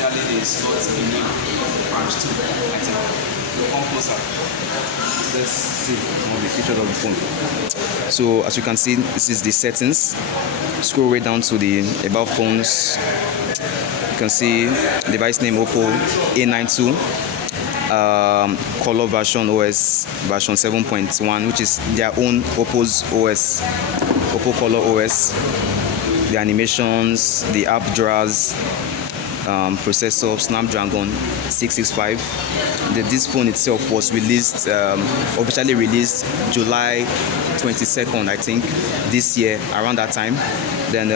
particularly the slots beneath branch 2, I think. We'll come closer. Let's see some of the features of the phone. So as you can see, this is the settings. Scroll way down to the about phones. You can see device name Oppo A92. Color version OS version 7.1, which is their own Oppo's OS, Oppo Color OS. The animations, the app drawers, processor snapdragon 665. This phone itself was released, officially released July 22nd, I think, this year, around that time. Then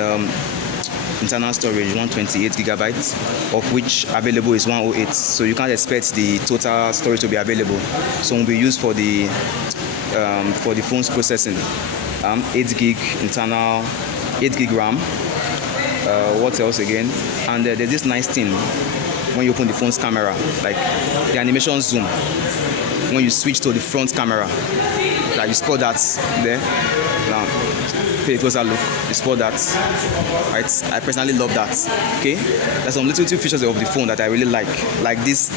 internal storage 128 gigabytes, of which available is 108. So you can't expect the total storage to be available. So it will be used for the phone's processing. 8 gig internal, 8 gig RAM. What else again? And there's this nice thing when you open the phone's camera, like the animation zoom. When you switch to the front camera, like you spot that there. Now, pay a closer look. You spot that. Right? I personally love that. Okay. There's some little features of the phone that I really like this.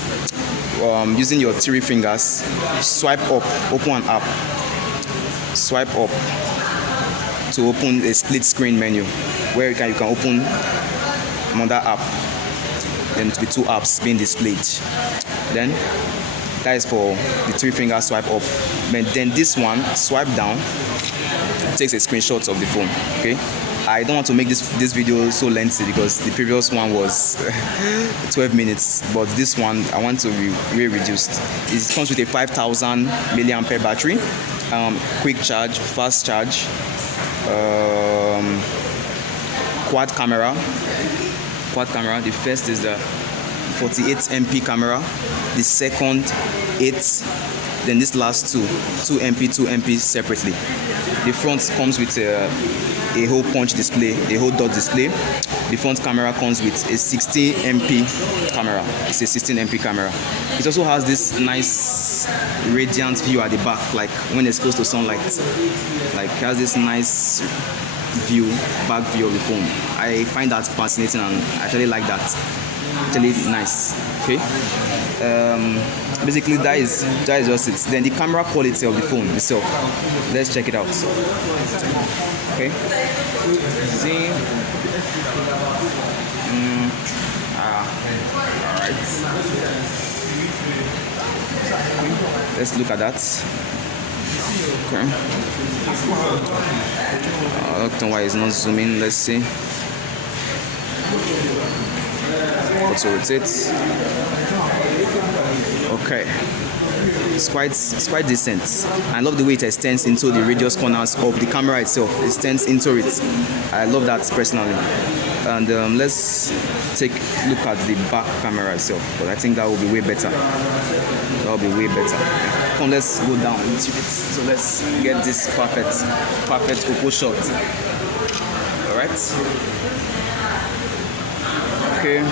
Using your 3 fingers, swipe up, open an app. Swipe up to open a split screen menu where you can open another app. Then to be 2 apps being displayed. Then that is for the 3 finger swipe up. Then this one, swipe down, takes a screenshot of the phone. Okay. I don't want to make this video so lengthy because the previous one was 12 minutes, but this one I want to be reduced. It comes with a 5,000 milliampere battery, quick charge, fast charge, quad camera. The first is the 48 MP camera, the second 8, then this last 2 MP separately. The front comes with a hole punch display, a hole dot display. The front camera comes with a 16 MP camera. It's a 16 MP camera. It also has this nice radiant view at the back, like when exposed to sunlight. Like it has this nice back view of the phone. I find that fascinating and I actually like that. Actually nice. Okay. Basically that is just it. Then the camera quality of the phone itself. Let's check it out. Okay. See. Alright. Let's look at that. Okay. I don't know why it's not zooming. Let's see. Let's rotate. Okay. It's quite decent. I love the way it extends into the radius corners of the camera itself. It extends into it. I love that personally. And let's take a look at the back camera itself. But I think that will be way better. That will be way better. Come, let's go down into it. So let's get this perfect Oppo shot. All right. Okay.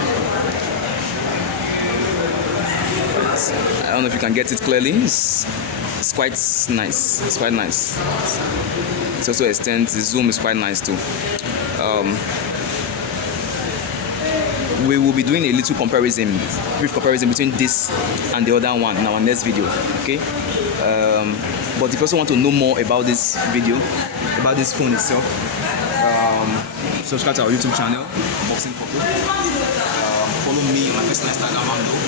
I don't know if you can get it clearly. It's quite nice. It's quite nice. It also extends. The zoom is quite nice too. We will be doing a little brief comparison between this and the other one in our next video. Okay. But if you also want to know more about this video, about this phone itself, subscribe to our YouTube channel, Unboxing Photo. Follow me on my personal Instagram handle.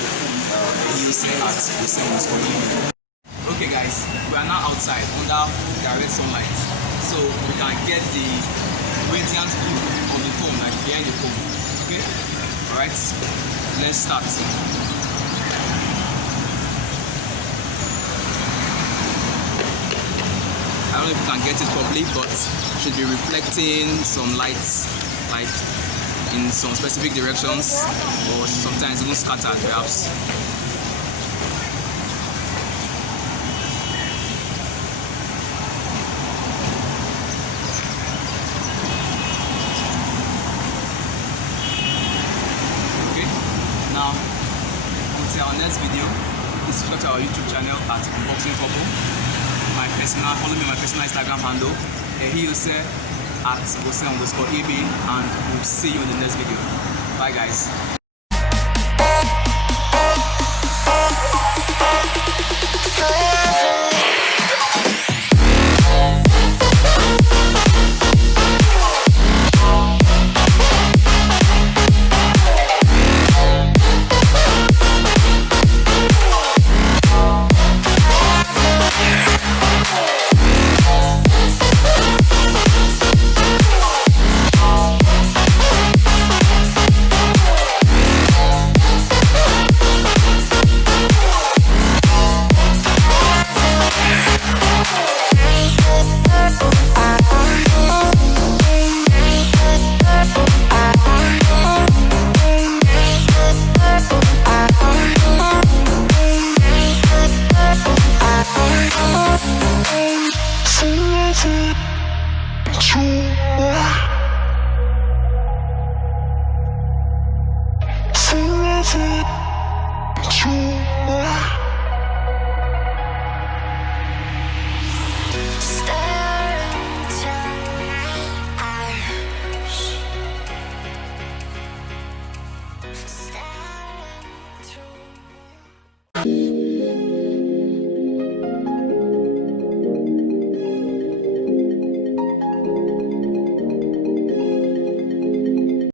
Okay guys, we are now outside under direct sunlight, so we can get the radiant view of the phone, like behind the phone. Okay, alright, let's start. I don't know if you can get it properly, but it should be reflecting some lights, like in some specific directions, or sometimes even scattered perhaps. Now, until our next video, please subscribe to our YouTube channel at Unboxing Photo. Follow me on my personal Instagram handle, at @ose_ab, and we'll see you in the next video. Bye guys. uninterrupted.